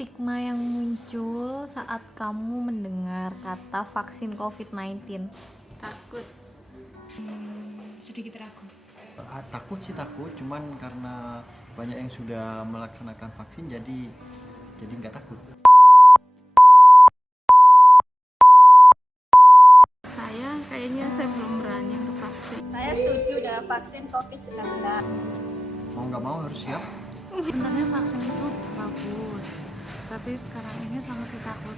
stigma yang muncul saat kamu mendengar kata vaksin COVID-19? Takut, sedikit ragu. Takut sih takut, cuman karena banyak yang sudah melaksanakan vaksin jadi nggak takut. Saya belum berani untuk vaksin. Saya setuju dengan vaksin COVID-19. Mau nggak mau harus siap. Sebenarnya vaksin itu bagus, tapi sekarang ini masih takut.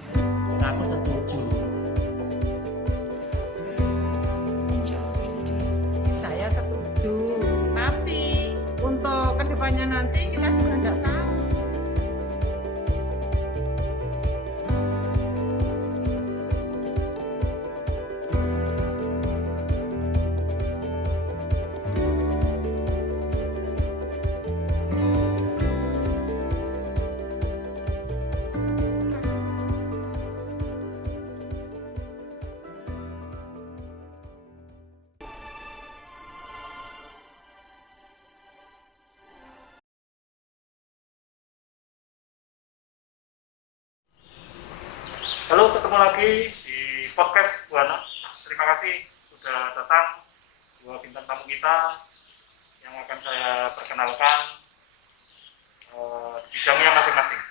Aku setuju. Saya setuju, tapi untuk kedepannya nanti kita juga nggak tahu. Halo, ketemu lagi di podcast Buana. Terima kasih sudah datang dua bintang tamu kita yang akan saya perkenalkan di bidangnya masing-masing.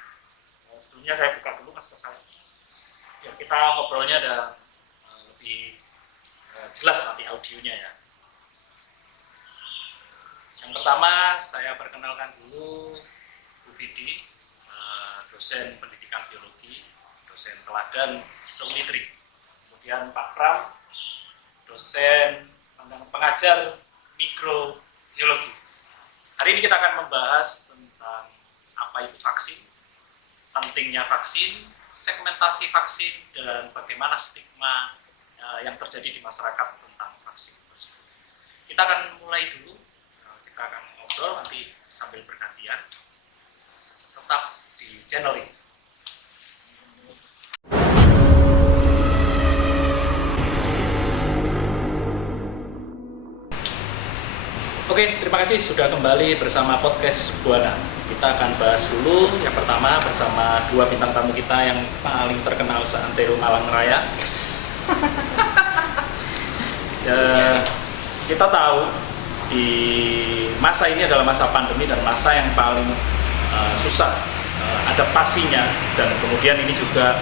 Sebelumnya saya buka dulu masker saya. Ya, kita ngobrolnya ada lebih jelas nanti audionya ya. Yang pertama saya perkenalkan dulu Bu Vidi, dosen pendidikan biologi, dosen teladan Seunitri. Kemudian Pak Pram, dosen pengajar mikrobiologi. Hari ini kita akan membahas tentang apa itu vaksin, pentingnya vaksin, segmentasi vaksin, dan bagaimana stigma yang terjadi di masyarakat tentang vaksin tersebut. Kita akan mulai dulu, kita akan ngobrol nanti sambil bergantian. Tetap di channel ini. Oke, terima kasih sudah kembali bersama podcast Buana. Kita akan bahas dulu yang pertama bersama dua bintang tamu kita yang paling terkenal seantero Malang Raya. Kita tahu di masa ini adalah masa pandemi dan masa yang paling susah adaptasinya, dan kemudian ini juga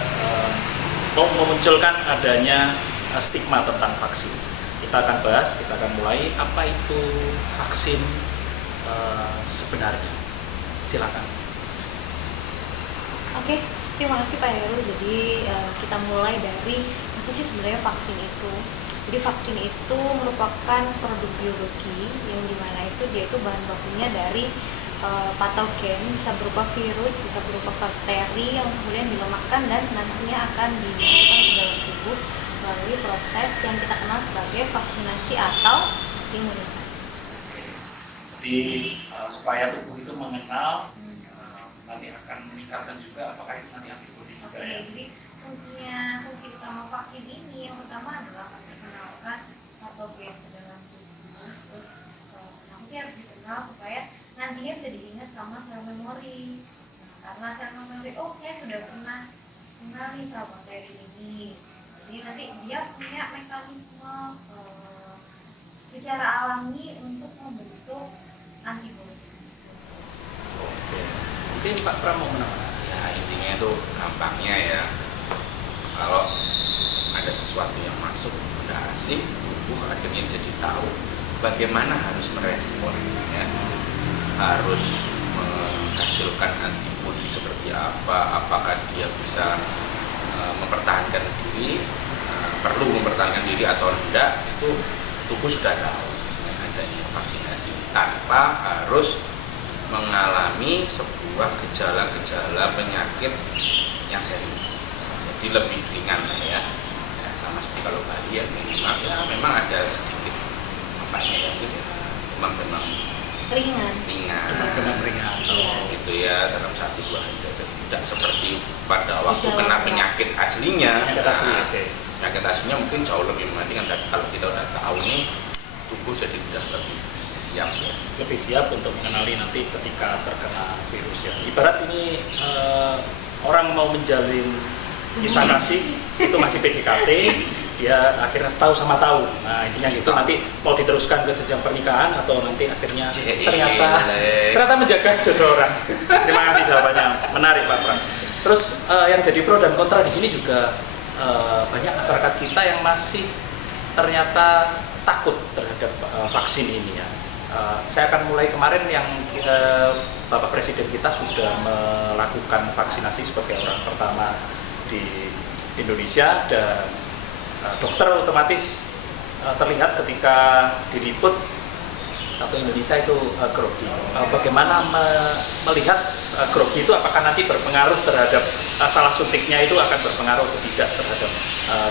memunculkan adanya stigma tentang vaksin. Kita akan bahas, kita akan mulai apa itu vaksin sebenarnya. Silakan. Oke, terima kasih Pak Heru. Jadi kita mulai dari apa sih sebenarnya vaksin itu? Jadi vaksin itu merupakan produk biologi yang dimana dia itu bahan bakunya dari patogen, bisa berupa virus, bisa berupa bakteri yang kemudian dilemahkan dan nantinya akan dimasukkan ke dalam tubuh melalui proses yang kita kenal sebagai vaksinasi atau imunisasi. Jadi supaya tubuh itu mengenal, nanti akan meningkatkan juga apakah itu nanti antibodi juga ya. Jadi fungsi utama vaksin ini yang pertama adalah memperkenalkan patogen ke dalam tubuh. Terus fungsi harus dikenal supaya nantinya bisa diingat sama sel memori. Karena sel memori, oh saya sudah pernah kenal nih sama bakteri ini. Jadi nanti dia punya mekanisme secara alami untuk membentuk antibodi. Oke. Mungkin Pak Pram mau menambah. Ya intinya itu gampangnya ya, kalau ada sesuatu yang masuk udah asing, tubuh akhirnya jadi tahu bagaimana harus meresponnya, harus menghasilkan antibodi seperti apa, apakah dia bisa mempertahankan diri, perlu mempertahankan diri atau tidak, itu tubuh sudah tahu dengan adanya vaksinasi tanpa harus mengalami sebuah gejala-gejala penyakit yang serius. Jadi lebih ringan lah ya. Sama seperti kalau Bali ya minimal ya memang ada sedikit apanya ya, memang Ringan. Demam ringan. Gitu ya, dalam 1-2 hari. Tidak seperti pada waktu kena penyakit aslinya. Penyakit asli, oke. Penyakit aslinya mungkin jauh lebih mematikan, tapi kalau kita udah tahu nih, tubuh jadi udah lebih siap ya. Lebih siap untuk mengenali nanti ketika terkena virus ya. Ibarat ini orang mau menjalin kisah kasih itu masih PDKT, ya akhirnya tahu sama tahu. Nah intinya gitu, nanti mau diteruskan ke jenjang pernikahan atau nanti akhirnya ternyata menjaga jodoh orang. Terima kasih jawabannya, menarik Pak Pram. Terus yang jadi pro dan kontra di sini juga banyak masyarakat kita yang masih ternyata takut terhadap vaksin ini ya. Saya akan mulai kemarin yang Bapak Presiden kita sudah melakukan vaksinasi sebagai orang pertama di Indonesia, dan dokter otomatis terlihat ketika diliput satu Indonesia itu grogi. Bagaimana melihat grogi itu, apakah nanti berpengaruh terhadap salah suntiknya itu akan berpengaruh atau tidak terhadap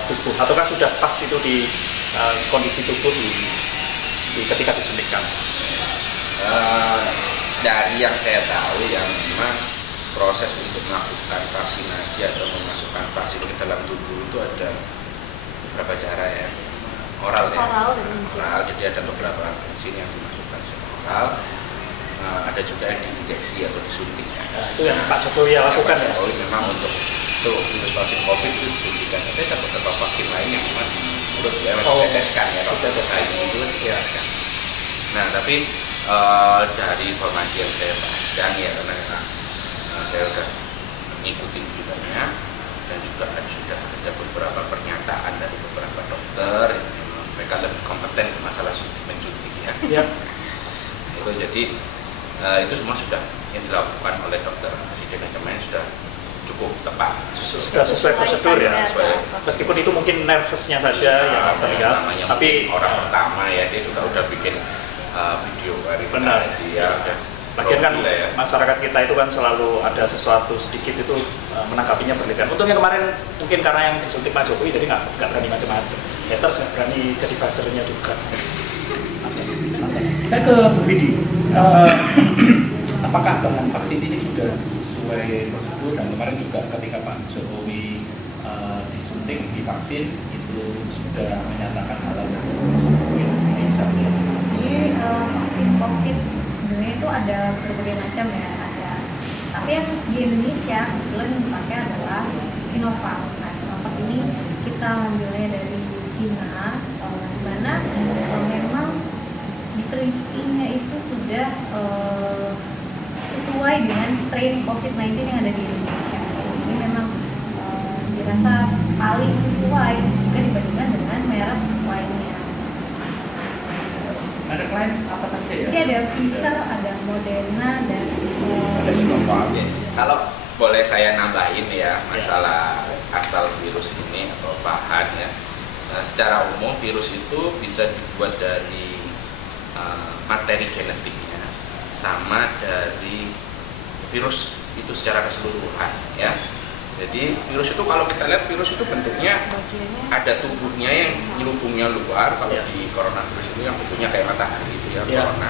tubuh, ataukah sudah pas itu di kondisi tubuh di ketika disuntikkan? Dari yang saya tahu yang memang proses untuk melakukan vaksinasi atau memasukkan vaksin ke dalam tubuh itu ada beberapa cara ya, oral ya, oral, jadi ada beberapa vaksin yang dimasukkan secara oral, ada juga yang diinjeksi atau disuntik ya. Itu yang Pak Jokowi lakukan ya? Jokowi memang untuk virus vaksin COVID itu disuntikan, tapi ada beberapa vaksin lain yang memang di mulut ya, diteteskan ya, kalau ini itu diteteskan. Nah tapi dari informasi yang saya baca ya, karena saya sudah mengikuti beritanya, dan juga sudah ada beberapa pernyataan dari beberapa dokter yang mereka lebih kompeten ke masalah suntik ya. Itu jadi itu semua sudah yang dilakukan oleh dokter Presiden yang kemarin sudah cukup tepat, sudah sesuai prosedur ya. Meskipun itu mungkin nervousnya saja yang terlihat, tapi orang pertama ya, dia juga udah bikin video verifikasi ya. Lagian kan masyarakat kita itu kan selalu ada sesuatu sedikit itu menanggapinya berlebihan. Untungnya kemarin mungkin karena yang disuntik Pak Jokowi jadi nggak berani macam-macam. Haters nggak berani jadi buzzernya juga. Saya ke Bu Vidi. Apakah dengan vaksin ini sudah sesuai prosedur, dan kemarin juga ketika Pak Jokowi disuntik, divaksin itu sudah menyatakan halal, mungkin ini bisa menjelaskan. Jadi vaksin COVID sebenarnya itu ada berbagai macam ya, ada. Tapi yang di Indonesia kebetulan yang dipakai adalah Sinovac. Nah, Sinovac ini kita ambilnya dari Cina, di mana memang ditelitinya itu sudah sesuai dengan strain COVID-19 yang ada di Indonesia. Ini memang dirasa paling sesuai jika dibandingkan dengan merek lainnya. Merek lain apa saja ya? Jadi ada Pfizer, ada Moderna, dan ada Sinovac. Kalau boleh saya nambahin ya masalah asal virus ini atau bahan ya. Secara umum virus itu bisa dibuat dari materi genetiknya sama dari virus itu secara keseluruhan ya. Jadi virus itu kalau kita lihat virus itu bentuknya ada tubuhnya yang nyelubungnya luar. Kalau di coronavirus itu yang bentuknya kayak matahari itu ya, corona.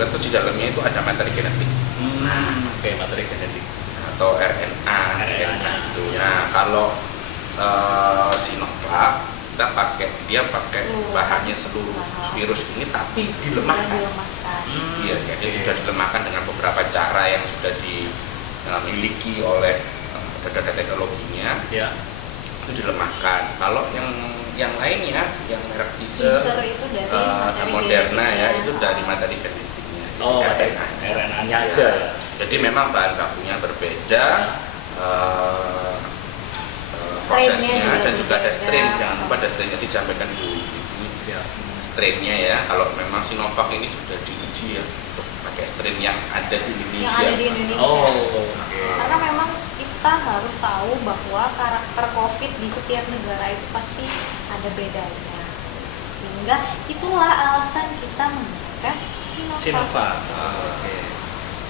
Terus di dalamnya itu ada materi genetik. Kayak materi genetik atau RNA itu. Nah kalau Sinovac kita pakai bahannya seluruh virus ini tapi dilemahkan. Iya, jadi sudah dilemahkan dengan beberapa cara yang sudah dimiliki oleh data teknologinya. Itu dilemahkan. Kalau yang lainnya, yang merek Pfizer itu dari Moderna ya, itu dari materi genetiknya. RNA-nya aja ya. Jadi memang bahan bakunya berbeda. Prosesnya dan juga ada strain, jangan lupa ada strainnya disampaikan di ini strainnya ya. Kalau memang Sinovac ini sudah diuji ya untuk pakai strain yang ada di Indonesia. Karena memang kita harus tahu bahwa karakter COVID di setiap negara itu pasti ada bedanya, sehingga itulah alasan kita menggunakan Sinovac.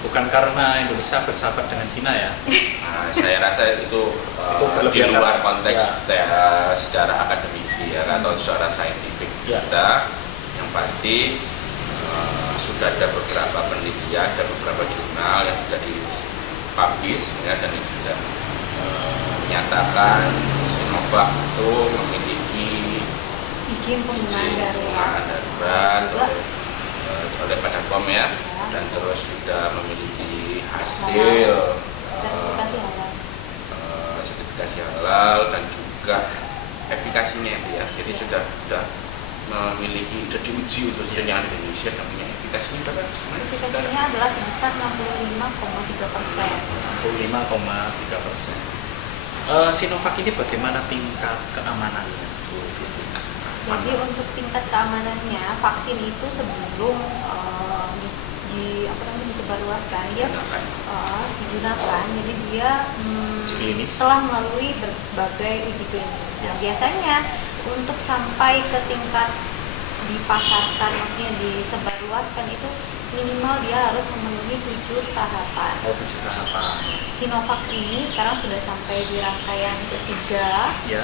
Bukan karena Indonesia bersahabat dengan Cina ya. Nah, saya rasa itu di luar konteks secara akademisi ya, atau secara saintifik kita. Yang pasti sudah ada beberapa penelitian, ada beberapa jurnal yang sudah dipublish ya, dan itu sudah menyatakan Sinovac itu memiliki izin penggunaan darurat oleh Badan POM ya, dan terus sudah memiliki hasil sertifikasi halal dan juga efikasinya itu ya. Jadi sudah memiliki, sudah diuji untuk yang ada di Indonesia dan punya efikasinya berapa? Efikasinya adalah sebesar 65,3%. 65,3%. Sinovac ini bagaimana tingkat keamanannya? Jadi untuk tingkat keamanannya, vaksin itu sebelum disebarluaskan dia digunakan, jadi dia telah melalui berbagai uji klinis. Nah, biasanya untuk sampai ke tingkat dipasarkan, maksudnya disebarluaskan itu minimal dia harus memenuhi 7 tahapan. 7 tahapan. Sinovac ini sekarang sudah sampai di rangkaian ketiga, Ya.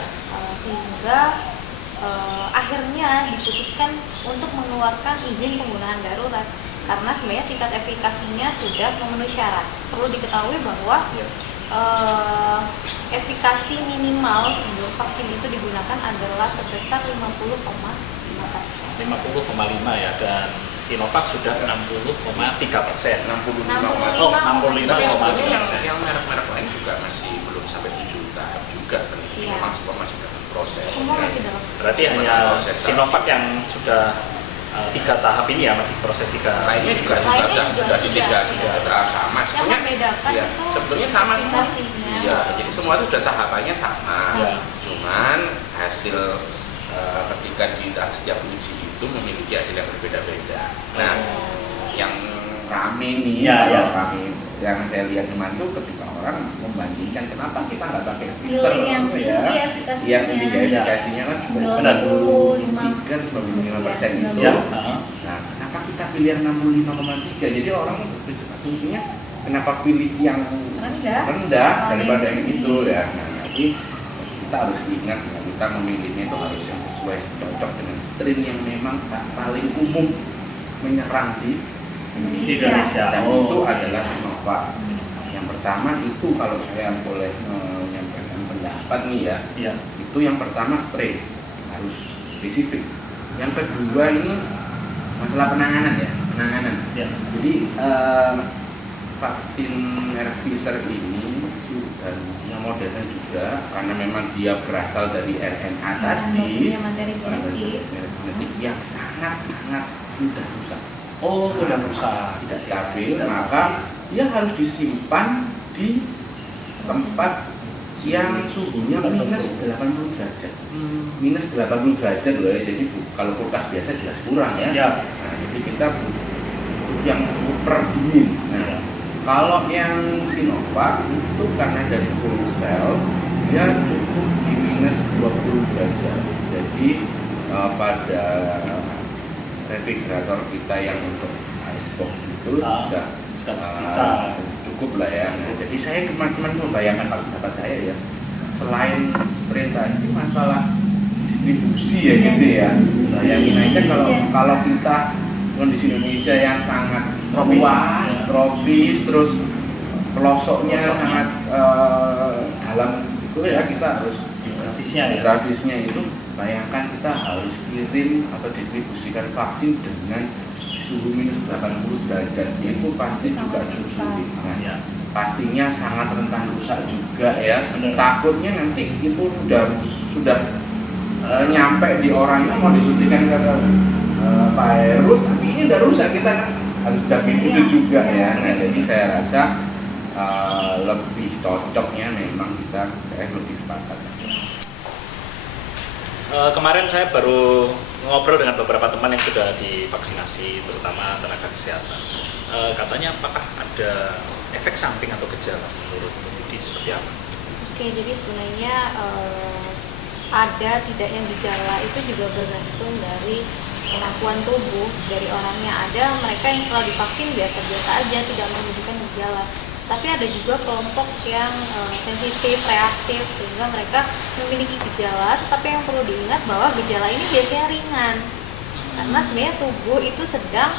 Sehingga akhirnya diputuskan untuk mengeluarkan izin penggunaan darurat karena sebenarnya tingkat efikasinya sudah memenuhi syarat. Perlu diketahui bahwa efikasi minimal sebelum vaksin itu digunakan adalah sebesar 50,5%. 50,5 ya, dan Sinovac sudah 60,3%. 65,5. Tapi sebetulnya 65,5%. yang merek-merek lain juga masih belum sampai 7 tahap juga kan. Iya. Masih dalam proses. Semua masih dalam Berarti hanya Sinovac yang sudah 3 tahap ini ya, masih proses 3. Lainnya juga sudah di 3 tahap sama. Yang Sebetulnya membedakan ya, itu sebetulnya sama semua. efikasinya. Iya, jadi semua itu sudah tahapannya sama. Iya. Cuman hasil ketika di setiap uji itu memiliki hasil yang berbeda-beda. Nah, yang rame nih, rame yang saya lihat kemarin itu ketika orang membandingkan kenapa kita nggak pakai filter yang gitu tinggi ya, efikasinya. yang tinggi efikasinya kan cuma 95% itu. Ya. Nah, kenapa kita pilih yang 65,3? Jadi orang asumsinya kenapa pilih yang rendah daripada yang itu ya. Nah, jadi kita harus ingat ya, kita memilihnya itu harus yang sesuai cocok dengan strain yang memang paling umum menyerang di Indonesia. Dan itu adalah Sinovac. Yang pertama itu kalau saya boleh menyampaikan pendapat nih ya, itu yang pertama strain harus spesifik. Yang kedua ini masalah penanganan ya, Ya. Jadi vaksin merek Pfizer ini dan yang Moderna juga karena memang dia berasal dari RNA tadi, materi genetik yang sangat mudah rusak. Oh, udah rusak. Tidak stabil, maka dia harus disimpan di tempat yang suhunya minus 80 derajat. Minus 80 derajat loh ya, jadi kalau kulkas biasa jelas kurang ya. Nah, jadi kita butuh yang super dingin. Nah, kalau yang Sinovac itu karena dari full cell, dia cukup di minus 20 derajat. Jadi pada refrigerator kita yang untuk icebox itu sudah bisa cukup lah ya. Nah, jadi saya kemarin membayangkan pendapat saya ya, selain strain tadi masalah distribusi ya gitu ya. Bayangin aja kalau kita kondisi Indonesia yang sangat luas, tropis, terus pelosoknya sangat dalam itu ya, kita harus grafisnya itu bayangkan kita harus kirim atau distribusikan vaksin dengan suhu minus 80 derajat, itu pasti juga cukup sulit. Nah, pastinya sangat rentan rusak juga ya. Takutnya nanti itu sudah nyampe di orangnya mau disuntikan ke Pak Heru, tapi ini udah rusak, kita kan harus jamin itu juga ya. Nah, jadi saya rasa lebih cocoknya memang saya lebih sepakat. Kemarin saya baru ngobrol dengan beberapa teman yang sudah divaksinasi, terutama tenaga kesehatan. Katanya apakah ada efek samping atau gejala menurut Bu Vidi seperti apa? Oke, jadi sebenarnya ada tidaknya gejala itu juga bergantung dari kemampuan tubuh dari orangnya. Ada mereka yang setelah divaksin biasa-biasa aja, tidak menunjukkan gejala. Tapi ada juga kelompok yang sensitif, reaktif, sehingga mereka memiliki gejala. Tapi yang perlu diingat bahwa gejala ini biasanya ringan, karena sebenarnya tubuh itu sedang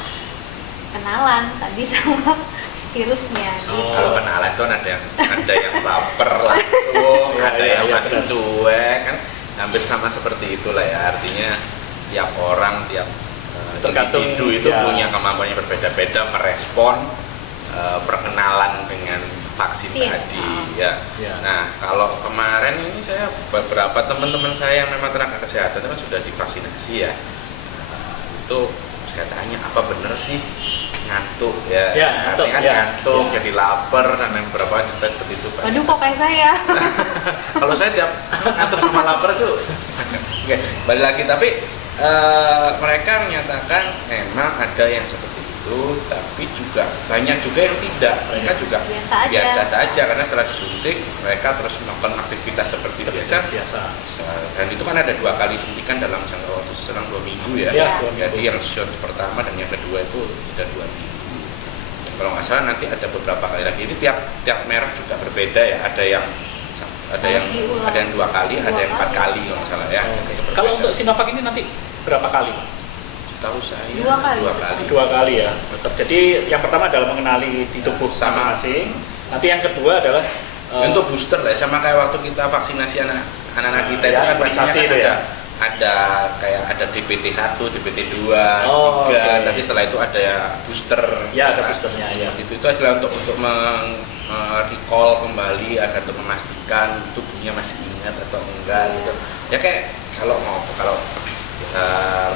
kenalan tadi sama virusnya. Kalau kenalan itu ada yang baper langsung, ada yang masih cuek kan, hampir sama seperti itulah ya. Artinya tiap orang, tiap individu itu punya kemampuannya berbeda-beda merespon perkenalan dengan vaksin Vaksin. tadi ya. Ya. Nah, kalau kemarin ini saya beberapa teman-teman saya yang memang tenaga kesehatan itu kan sudah divaksinasi ya. Itu saya tanya apa benar sih ngantuk ya? Ya, ngantuk, Artinya kan ya. ngantuk, Ya. jadi lapar dan yang beberapa cerita seperti itu. Pak. Waduh, kok kayak saya? Kalau saya tiap ngantuk sama lapar tuh. Oke, balik lagi tapi mereka menyatakan memang ada yang seperti itu, tapi juga banyak juga yang tidak. Mereka juga Biasa aja. saja karena setelah disuntik mereka terus melakukan aktivitas seperti biasa. Dan itu kan ada 2 kali suntikan dalam jangka waktu selang 2 minggu ya. Ya, Jadi yang shot pertama dan yang kedua itu sudah 2 minggu. Dan kalau nggak salah nanti ada beberapa kali lagi. Ini tiap merek juga berbeda ya. Ada yang diulang. 2 kali, ada yang 4 kali kalau nggak salah ya. Oke. Itu Kalau berbeda. untuk Sinovac ini nanti berapa kali, Pak? Setahu saya 2 kali. 2 kali. 2 kali ya. Tetap. Jadi yang pertama adalah mengenali di tubuh Sama. masing-masing. Nanti yang kedua adalah Untuk booster lah, sama kayak waktu kita vaksinasi anak-anak kita itu Ya, kan imunisasi biasanya itu kan ya. ada kayak ada DPT 1, DPT 2, Oh, 3, oke. nanti setelah itu ada ya booster. Ya, ada Nah, boosternya, ya. seperti itu adalah untuk recall kembali agar untuk memastikan tubuhnya masih ingat atau enggak Iya. gitu. Ya kayak kalau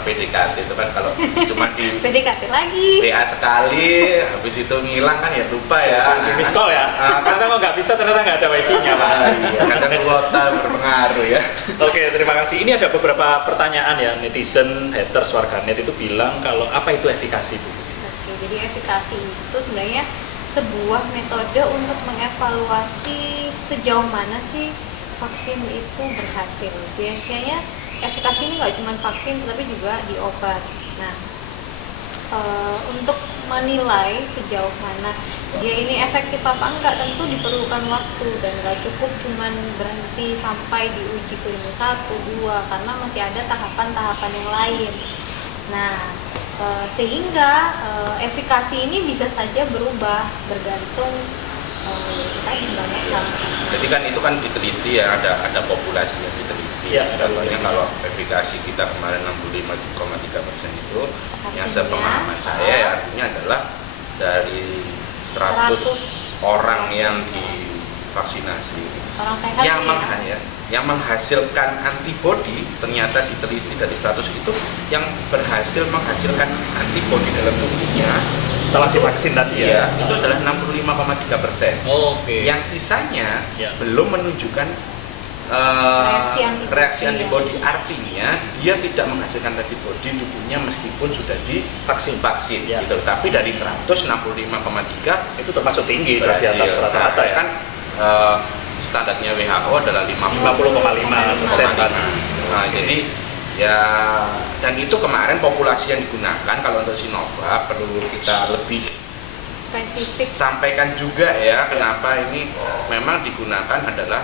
PDKT itu kan kalau cuma di PDKT lagi. WA sekali, habis itu ngilang kan ya lupa ya. di miss call ya. Karena kalau nggak bisa ternyata nggak ada wifi-nya, Pak. Iya, kadang kuota berpengaruh ya. Oke, terima kasih. Ini ada beberapa pertanyaan ya, netizen, haters, warganet itu bilang kalau apa itu efikasi, Bu? Oke, jadi efikasi itu sebenarnya sebuah metode untuk mengevaluasi sejauh mana sih vaksin itu berhasil. Biasanya efikasi ini nggak cuma vaksin, tapi juga di obat. Nah, untuk menilai sejauh mana dia ini efektif apa enggak tentu diperlukan waktu dan nggak cukup cuman berhenti sampai di uji klinis 1, 2 karena masih ada tahapan-tahapan yang lain. Nah, sehingga efikasi ini bisa saja berubah bergantung tadi banyak hal. Jadi kan itu kan diteliti ya, ada populasi yang diteliti. Iya, ada Contohnya populasi. kalau efikasi kita kemarin 65,3% itu, yang Artinya, sepengalaman saya ya artinya adalah dari 100 orang yang divaksinasi Orang sehat yang ya. yang menghasilkan antibodi ternyata diteliti dari 100 itu yang berhasil menghasilkan antibodi dalam tubuhnya Setelah divaksin tadi ya. itu adalah 65,3%. Oke. Yang sisanya Ya. belum menunjukkan reaksi antibodi, artinya dia tidak menghasilkan antibodi tubuhnya meskipun sudah divaksin Ya. gitu. Tapi dari 165,3 Itu termasuk tinggi, di berhasil. atas rata-rata ya. Kan standarnya WHO adalah 50,5% kan. Nah, jadi ya, dan itu kemarin populasi yang digunakan kalau untuk Sinovac perlu kita lebih Spesifik. sampaikan juga ya kenapa ini memang digunakan adalah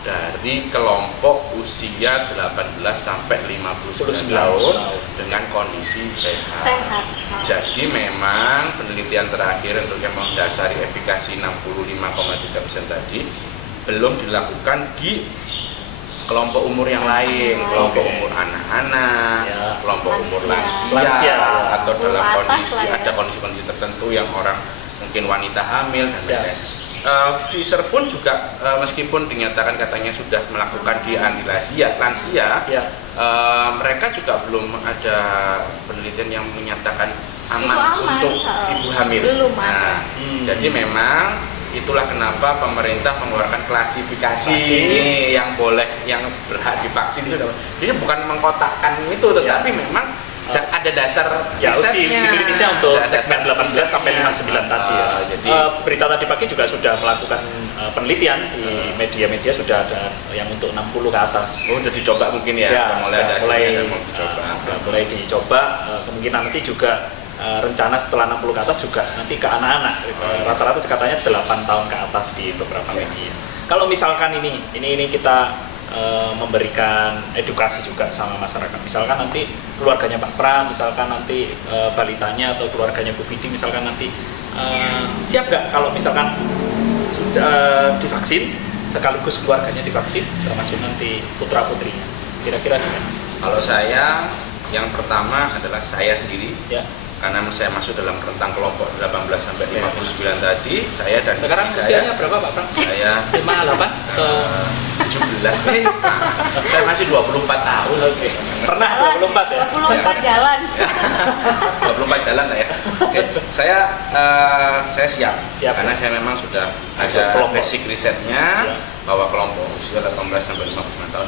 dari kelompok usia 18 sampai 59 tahun dengan kondisi sehat. Jadi memang penelitian terakhir untuk yang mendasari efikasi 65,3% tadi belum dilakukan di kelompok umur yang lain, kelompok umur anak-anak, Ya. kelompok umur Lansia. lansia, Lansia. atau dalam Atas kondisi lah ya. ada kondisi-kondisi tertentu yang orang mungkin wanita hamil dan Ya. lain-lain. Pfizer pun juga meskipun dinyatakan katanya sudah melakukan di lansia, Ya. mereka juga belum ada penelitian yang menyatakan aman, aman, untuk ibu hamil. belum Nah, ada. jadi memang itulah kenapa pemerintah mengeluarkan klasifikasi Vaksin. ini yang boleh, yang berhak divaksin itu. Jadi bukan mengkotakkan itu, tetapi memang ada dasar Ya, uji klinisnya untuk Ada segmen dasar 18 sampai risetnya. 59 tadi ya. Jadi Berita tadi pagi juga sudah melakukan penelitian di media-media, sudah ada yang untuk 60 ke atas. udah dicoba mungkin ya, Ya, mulai ada mulai hasilnya dan mau dicoba. mulai dicoba, kemungkinan nanti juga rencana setelah 60 ke atas juga nanti ke anak-anak. Rata-rata katanya 8 tahun ke atas di beberapa media. Kalau misalkan ini kita memberikan edukasi juga sama masyarakat. Misalkan nanti keluarganya Pak Pram, misalkan nanti balitanya atau keluarganya Bu Vidi, misalkan nanti siap nggak kalau misalkan sudah divaksin sekaligus keluarganya divaksin, termasuk nanti putra putrinya. Kira-kira gimana? Kalau saya, yang pertama adalah saya sendiri, Ya. karena saya masuk dalam rentang kelompok 18 sampai 59 tadi. Saya dan Sekarang istri usianya saya, berapa Pak Pram? saya 58 atau 17 nih. Saya masih 24 tahun. Oke. Pernah 24 ya? 24 jalan. 24 jalan lah ya. Oke, saya siap. Karena saya memang sudah ada Kelompok. basic risetnya Ya. bahwa kelompok usia 18 sampai 55 tahun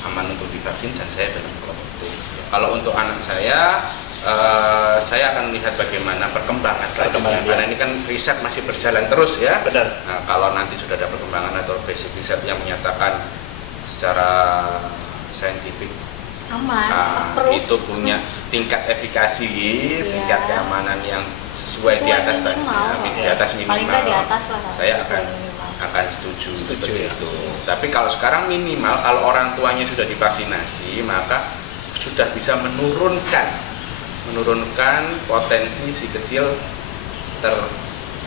aman untuk divaksin dan saya dalam kelompok itu. Kalau untuk anak saya akan melihat bagaimana perkembangan selanjutnya. Karena ini kan riset masih berjalan terus ya. Benar. Nah, kalau nanti sudah ada perkembangan atau basic riset yang menyatakan secara saintifik Aman, nah, approve. itu punya tingkat efikasi, tingkat keamanan yang sesuai di atas tadi, di atas minimal. Paling nggak di atas lah. Saya sesuai minimal. akan setuju seperti ya. itu. Tapi kalau sekarang minimal kalau orang tuanya sudah divaksinasi maka sudah bisa menurunkan potensi si kecil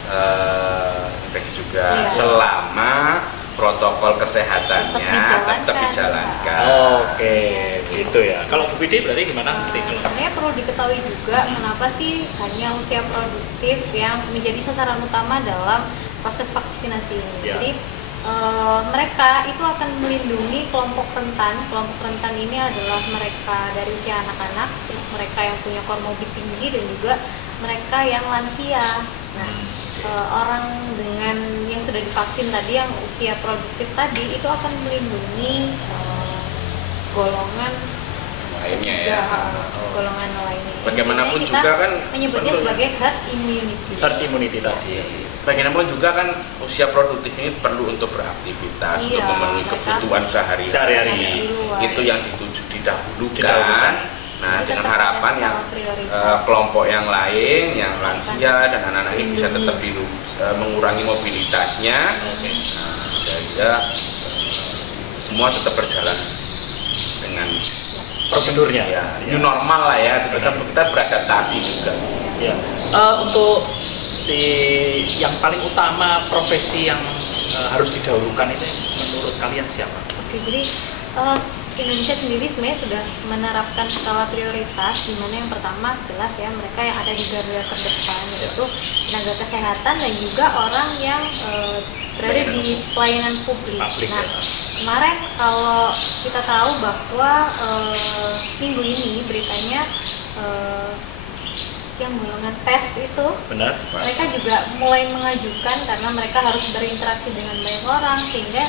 terinfeksi juga selama protokol kesehatannya tetap dijalankan. Oke, gitu ya. Kalau Bu Vidi berarti gimana? Sebenarnya perlu diketahui juga kenapa sih hanya usia produktif yang menjadi sasaran utama dalam proses vaksinasi ini. Ya. Jadi mereka itu akan melindungi kelompok rentan. Kelompok rentan ini adalah mereka dari usia anak-anak, terus mereka yang punya komorbid tinggi dan juga mereka yang lansia. Nah, orang dengan yang sudah divaksin tadi yang usia produktif tadi itu akan melindungi golongan Lainnya ya. golongan lainnya. Bagaimanapun Kita juga kan menyebutnya perlu- sebagai herd immunity. Herd immunity tadi. Bagaimanapun juga kan usia produktif ini perlu untuk beraktivitas, Iya, untuk memenuhi mereka kebutuhan Sehari-hari. sehari-hari. Duluan. Itu yang dituju didahulukan. Didahulukan. Nah, Itu dengan tetap harapan ada yang skala prioritas. kelompok yang lain, yang lansia dan anak-anak ini bisa tetap mengurangi mobilitasnya, nah, sehingga semua tetap berjalan dengan Prosedurnya. ya, new normal lah ya. Kita beradaptasi juga. Ya. Untuk si yang paling utama profesi yang harus didahulukan itu menurut kalian siapa? Oke, jadi Indonesia sendiri sebenarnya sudah menerapkan skala prioritas, di mana yang pertama jelas ya mereka yang ada di garda terdepan, yaitu tenaga kesehatan dan juga orang yang berada di pelayanan publik. Nah, kemarin kalau kita tahu bahwa minggu ini beritanya yang golongan pers itu Benar. mereka juga mulai mengajukan karena mereka harus berinteraksi dengan banyak orang, sehingga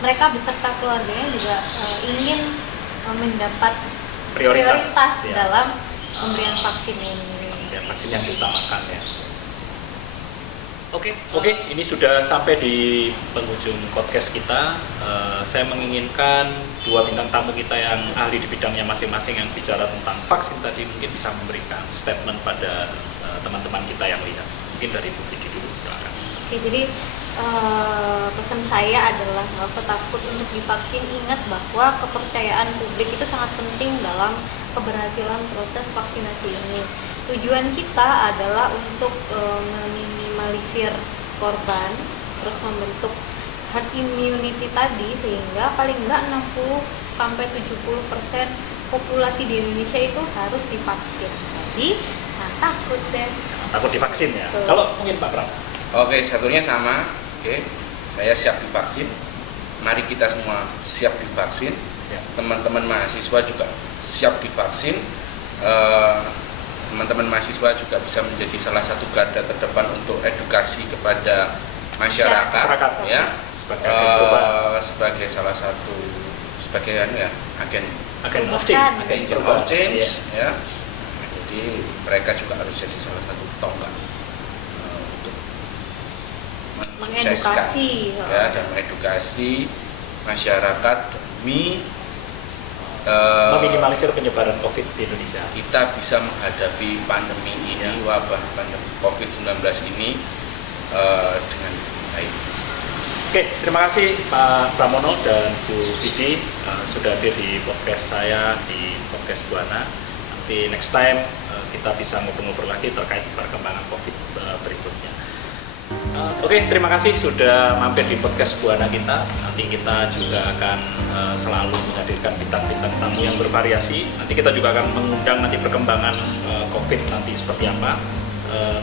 mereka beserta keluarganya juga ingin mendapat prioritas ya. dalam pemberian vaksin ini. Ya, vaksin yang diutamakan ya. Oke, ini sudah sampai di penghujung podcast kita. Saya menginginkan dua bintang tamu kita yang ahli di bidangnya masing-masing yang bicara tentang vaksin tadi mungkin bisa memberikan statement pada teman-teman kita yang lihat. Mungkin dari Bu Vidi dulu, silakan. Oke, jadi pesan saya adalah nggak usah takut untuk divaksin. Ingat bahwa kepercayaan publik itu sangat penting dalam keberhasilan proses vaksinasi ini. Tujuan kita adalah untuk meminimalisir korban, terus membentuk herd immunity tadi, sehingga paling enggak 60-70% populasi di Indonesia itu harus divaksin. Jadi jangan takut deh. Takut divaksin ya. Betul. Kalau mungkin Pak Pram. Oke, satunya sama. Oke, saya siap divaksin. Mari kita semua siap divaksin. Ya. Teman-teman mahasiswa juga siap divaksin. Teman-teman mahasiswa juga bisa menjadi salah satu garda terdepan untuk edukasi kepada masyarakat, ya, sebagai salah satu agen of change. agent of change, ya. Nah, jadi mereka juga harus jadi salah satu tonggak untuk mensukseskan, Mengedukasi, ya, dan mengedukasi masyarakat demi meminimalisir penyebaran COVID di Indonesia. kita bisa menghadapi pandemi ini, wabah pandemi COVID-19 ini dengan baik. Oke, terima kasih Pak Pramono dan Bu Vidi sudah hadir di podcast saya, di podcast Buana. Nanti next time kita bisa ngobrol-ngobrol lagi terkait perkembangan COVID berikutnya. Oke, terima kasih sudah mampir di podcast Buana kita. Nanti kita juga akan selalu menghadirkan bintang-bintang tamu yang bervariasi. Nanti kita juga akan mengundang nanti perkembangan COVID nanti seperti apa.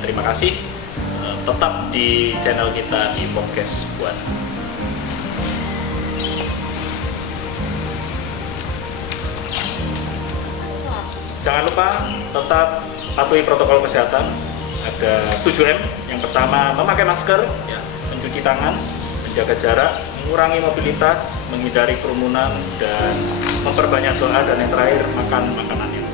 Terima kasih. Tetap di channel kita di Podcast Buana. Jangan lupa tetap patuhi protokol kesehatan. Ada 7M. Yang pertama, memakai masker, ya, mencuci tangan, menjaga jarak, mengurangi mobilitas, menghindari kerumunan, dan memperbanyak doa, dan yang terakhir makan makanan yang